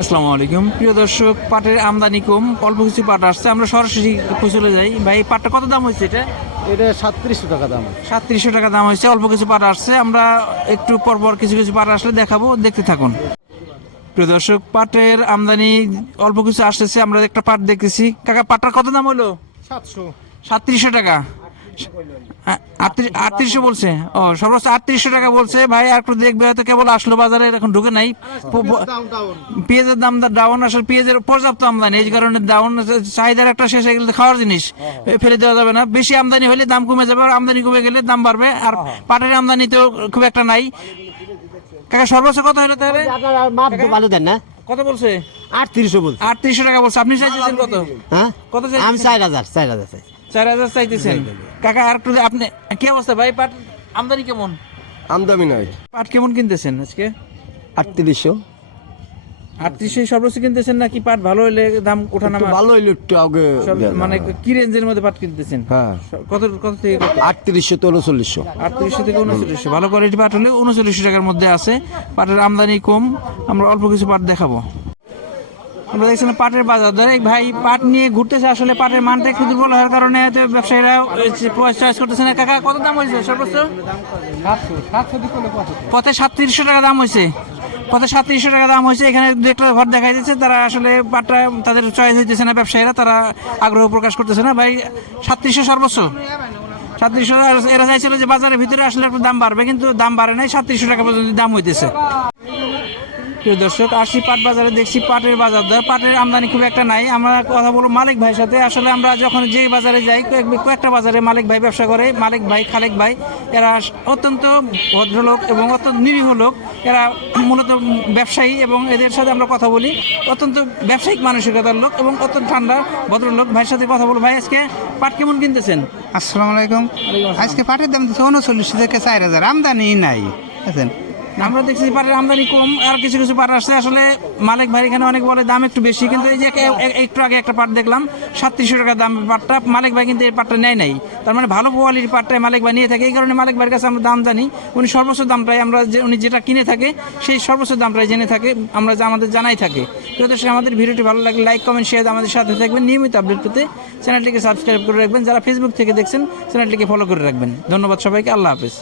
আসসালামু আলাইকুম। প্রিয় দর্শক পাটের আমদানি কম অল্প কিছু পাট আসছে। আমরা সরাসরি চলে যাই। ভাই পাটটা কত দাম হয়েছে এটা? এটা সাতত্রিশশো টাকা দাম সাতত্রিশশো টাকা দাম হয়েছে অল্প কিছু পাট আসছে। আমরা একটু পরপর কিছু কিছু পাট আসলে দেখাবো দেখতে থাকুন। প্রিয় দর্শক পাটের আমদানি অল্প কিছু আসতেছে। আমরা একটা পাট দেখতেছি। কাকা পাটটার কত দাম হলো? সাতশো। সাতত্রিশশো টাকা। আটত্রিশশো বলছে। ও সর্বোচ্চ আটত্রিশশো টাকা বলছে। ভাই আর একটু দেখবে হয়তো কেবল আসলো বাজারে এখন ঢুকে নাই। প- পেঁয়াজের দাম ডাউন আসলে পেঁয়াজের পর্যাপ্ত আমদানি। এই কারণে ডাউন চাহিদার একটা শেষ হয়ে গেলে খাওয়ার জিনিস। ফেলে দেওয়া যাবে না। বেশি আমদানি হলে দাম কমে যাবে আর আমদানি কমে গেলে দাম বাড়বে। আর পাটের আমদানি তো খুব একটা নাই। কাকা সর্বোচ্চ কত হলো তাহলে? আপনারা মাপ ভালো দেন না। কত বলছে? আটত্রিশশো বলছে। আটত্রিশশো টাকা বলছে। আপনি চাইছেন কত? হ্যাঁ? কত আমি চার হাজার চার হাজার চাই চার হাজার চাইতেছেন। কাকা আর একটু আপনি কি অবস্থা ভাই? পাট আমদানি কেমন? আমদামি নাই। পাট কেমন কিনতেছেন আজকে? আটত্রিশশো। আটত্রিশশো সর্বোচ্চ কিনতেছেন নাকি পাট ভালো হলে দাম ওঠানামা ভালো হইল একটু আগে মানে কি রেঞ্জের মধ্যে পাট কিনতেছেন? হ্যাঁ। কত কত থেকে আটত্রিশশো তো উনচল্লিশশো। আটত্রিশশো থেকে উনচল্লিশশো। ভালো কোয়ালিটি পাট হলে উনচল্লিশশো টাকার মধ্যে আছে। পাটের আমদানি কম। আমরা অল্প কিছু পাট দেখাবো। আমরা দেখছিলাম পাটের বাজার। এই ভাই পাট নিয়ে ঘুরতেছে, আসলে পাটের মানটা একটু দুর্বল হওয়ার কারণে ব্যবসায়ীরা চয়েস করতেছে না কাকা, কত দাম হয়েছে সর্বোচ্চ? পথে সাতত্রিশশো টাকা দাম হয়েছে। পথে সাতত্রিশশো টাকা দাম হয়েছে। এখানে দেখলে ঘর দেখা যাচ্ছে, তারা আসলে পাটটা তাদের চয়েস হইতেছে না, ব্যবসায়ীরা তারা আগ্রহ প্রকাশ করতেছে না। ভাই, সাতত্রিশশো সর্বোচ্চ? সাতত্রিশশো, এরা চাইছিল যে বাজারের ভিতরে আসলে একটু দাম বাড়বে, কিন্তু দাম বাড়ে নাই। সাতত্রিশশো টাকা পর্যন্ত দাম হইতেছে। প্রিয় দর্শক আসি পাট বাজারে দেখছি পাটের বাজার। দর পাটের আমদানি খুব একটা নাই। আমরা কথা বলব মালিক ভাইয়ের সাথে। আসলে আমরা যখন যে বাজারে যাই কয়েক- কয়েকটা বাজারে মালিক ভাই ব্যবসা করে। মালিক ভাই খালেক ভাই এরা অত্যন্ত ভদ্রলোক এবং অত্যন্ত নিরীহ লোক। এরা মূলত ব্যবসায়ী এবং এদের সাথে আমরা কথা বলি। অত্যন্ত ব্যবসায়িক মানসিকতার লোক এবং অত্যন্ত ঠান্ডা ভদ্রলোক। ভাইয়ের সাথে কথা বলব। ভাই আজকে পাট কেমন কিনতেছেন? আসসালামু আলাইকুম। আজকে পাটের দাম দিচ্ছে উনচল্লিশ থেকে চার হাজার। আমদানি নাই। বুঝছেন আমরা দেখছি পাটের আমদানি কম, আর কিছু কিছু পাট আসছে। আসলে মালিক ভাই এখানে অনেক বলে দাম একটু বেশি, কিন্তু এই যে একটু আগে একটা পাট দেখলাম, সাতত্রিশশো টাকা দাম পাটটা। মালিক ভাই কিন্তু এই পাটটা নেয় নাই। তার মানে ভালো কোয়ালিটির পাটটাই মালিক ভাই নিয়ে থাকে। এই কারণে মালিক ভাইয়ের কাছে আমরা দাম জানি। উনি সর্বোচ্চ দামটাই আমরা যে উনি যেটা কিনে থাকে, সেই সর্বোচ্চ দামটাই জেনে থাকে, আমরা যা আমাদের জানাই থাকে। দর্শক, আমাদের ভিডিওটি ভালো লাগলে লাইক কমেন্ট শেয়ার আমাদের সাথে থাকবেন। নিয়মিত আপডেট পেতে চ্যানেলটিকে সাবস্ক্রাইব করে রাখবেন। যারা ফেসবুক থেকে দেখছেন চ্যানেলটিকে ফলো করে রাখবেন। ধন্যবাদ সবাইকে। আল্লাহ হাফেজ।